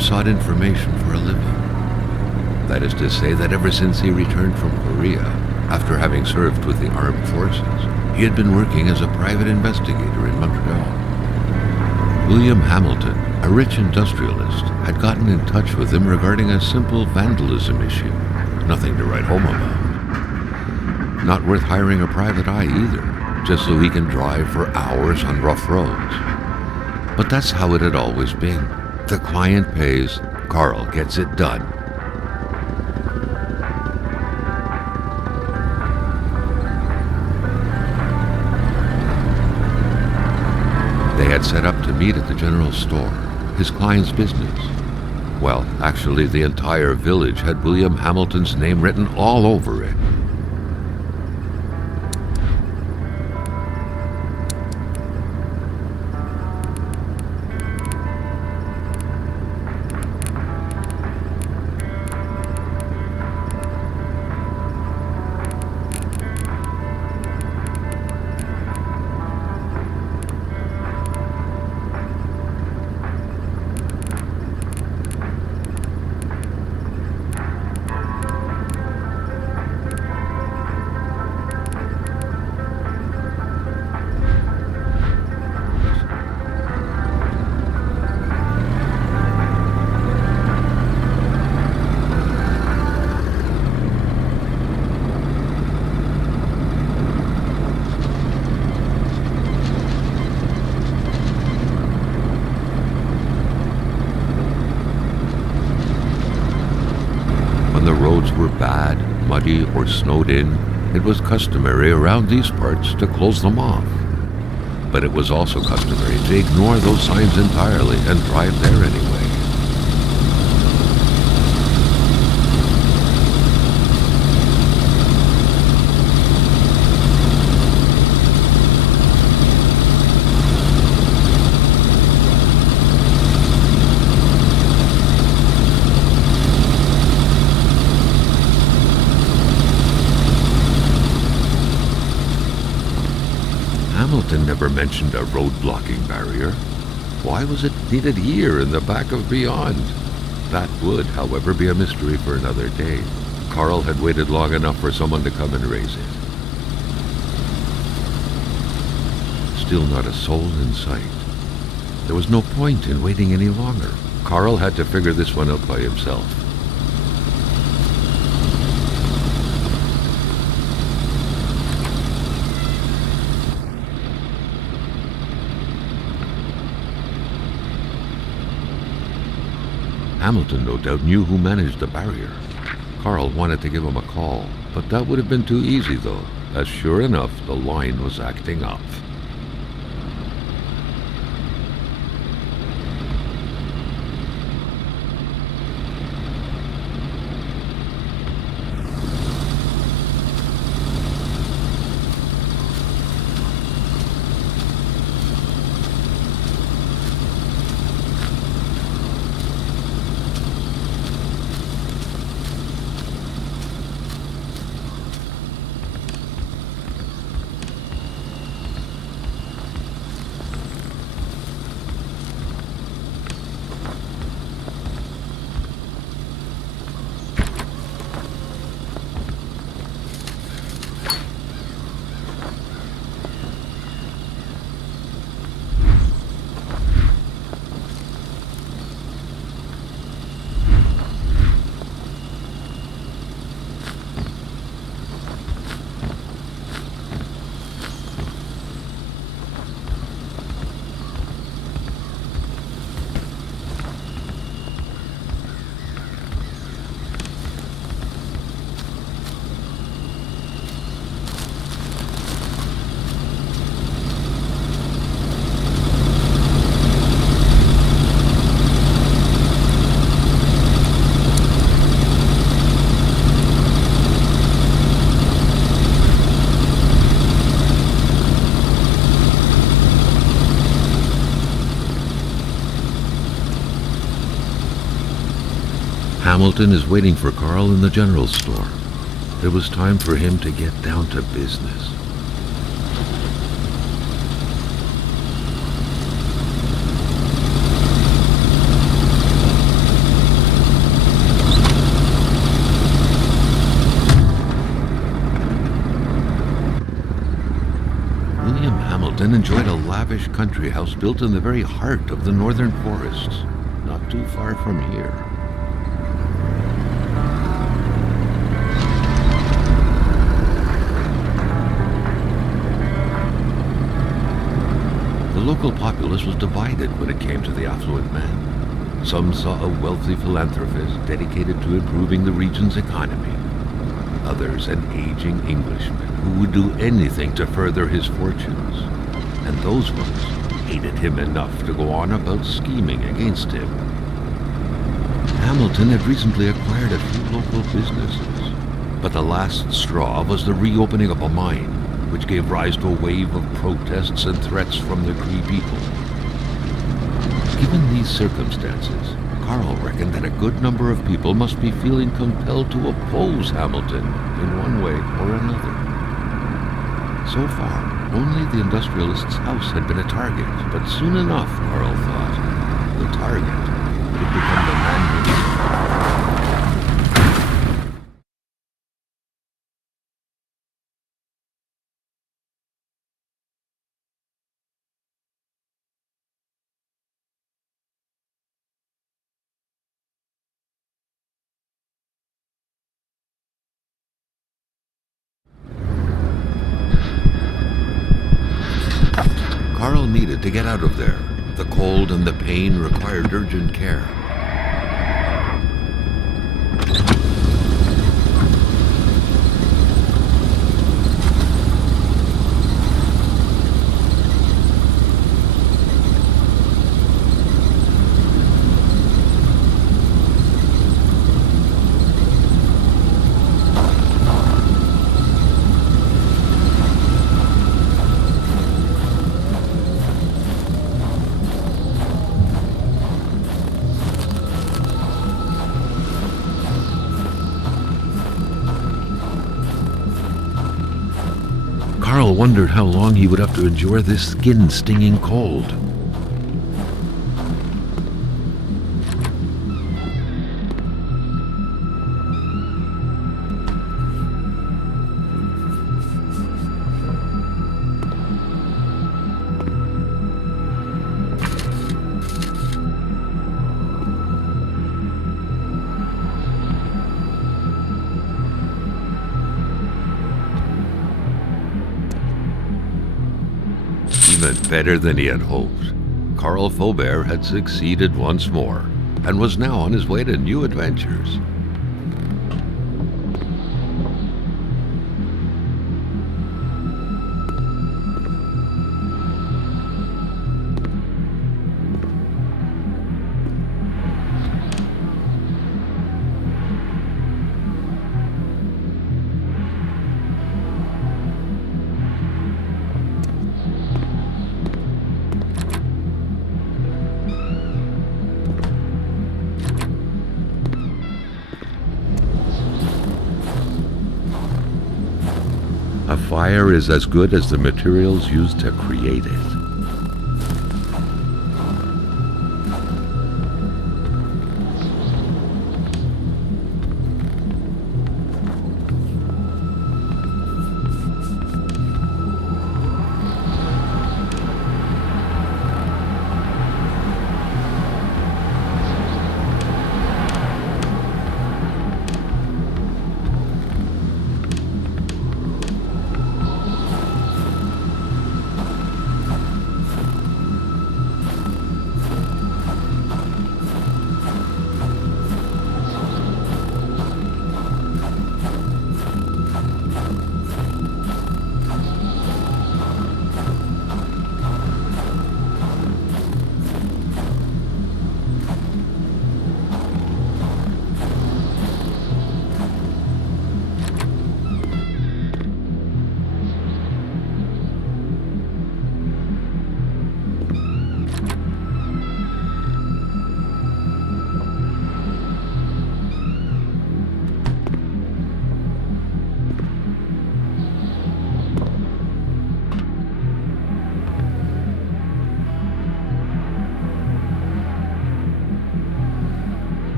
sought information for a living. That is to say that ever since he returned from Korea, after having served with the armed forces, he had been working as a private investigator in Montreal. William Hamilton, a rich industrialist, had gotten in touch with him regarding a simple vandalism issue. Nothing to write home about. Not worth hiring a private eye either, just so he can drive for hours on rough roads. But that's how it had always been. The client pays, Carl gets it done. They had set up to meet at the general store, his client's business. Well, actually, the entire village had William Hamilton's name written all over it. Were bad, muddy, or snowed in, it was customary around these parts to close them off. But it was also customary to ignore those signs entirely and drive there anyway. Hamilton never mentioned a road-blocking barrier. Why was it needed here in the back of Beyond? That would, however, be a mystery for another day. Carl had waited long enough for someone to come and raise it. Still not a soul in sight. There was no point in waiting any longer. Carl had to figure this one out by himself. Hamilton no doubt knew who managed the barrier. Carl wanted to give him a call, but that would have been too easy though, as sure enough the line was acting up. Hamilton is waiting for Carl in the general store. It was time for him to get down to business. William Hamilton enjoyed a lavish country house built in the very heart of the northern forests, not too far from here. The local populace was divided when it came to the affluent man. Some saw a wealthy philanthropist dedicated to improving the region's economy. Others an aging Englishman who would do anything to further his fortunes. And those ones hated him enough to go on about scheming against him. Hamilton had recently acquired a few local businesses, but the last straw was the reopening of a mine, which gave rise to a wave of protests and threats from the Cree people. Given these circumstances, Carl reckoned that a good number of people must be feeling compelled to oppose Hamilton in one way or another. So far, only the industrialist's house had been a target, but soon enough, Carl thought, the target would become the man himself. Carl needed to get out of there. The cold and the pain required urgent care. Carl wondered how long he would have to endure this skin-stinging cold. Even better than he had hoped. Carl Faubert had succeeded once more, and was now on his way to new adventures. A fire is as good as the materials used to create it.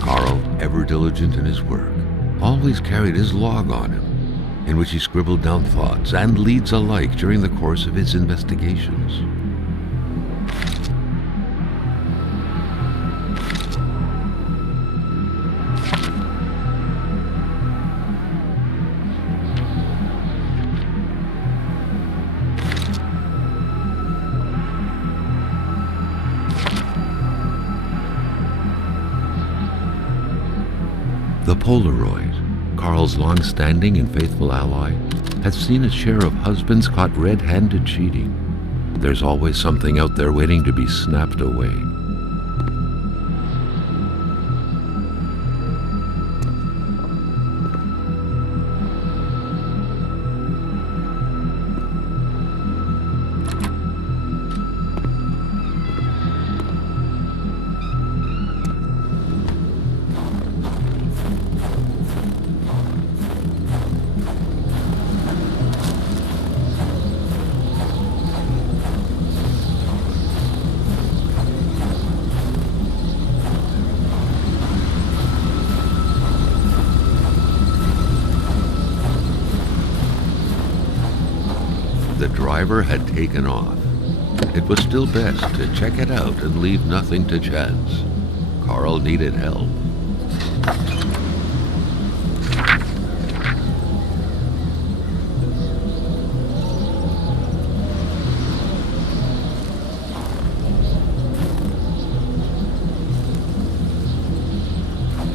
Carl, ever diligent in his work, always carried his log on him. in which he scribbled down thoughts and leads alike during the course of his investigations. The Polaroid, Carl's long-standing and faithful ally, has seen its share of husbands caught red-handed cheating. There's always something out there waiting to be snapped away. The driver had taken off. It was still best to check it out and leave nothing to chance. Carl needed help.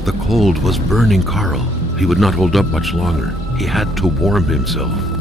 The cold was burning Carl. He would not hold up much longer. He had to warm himself.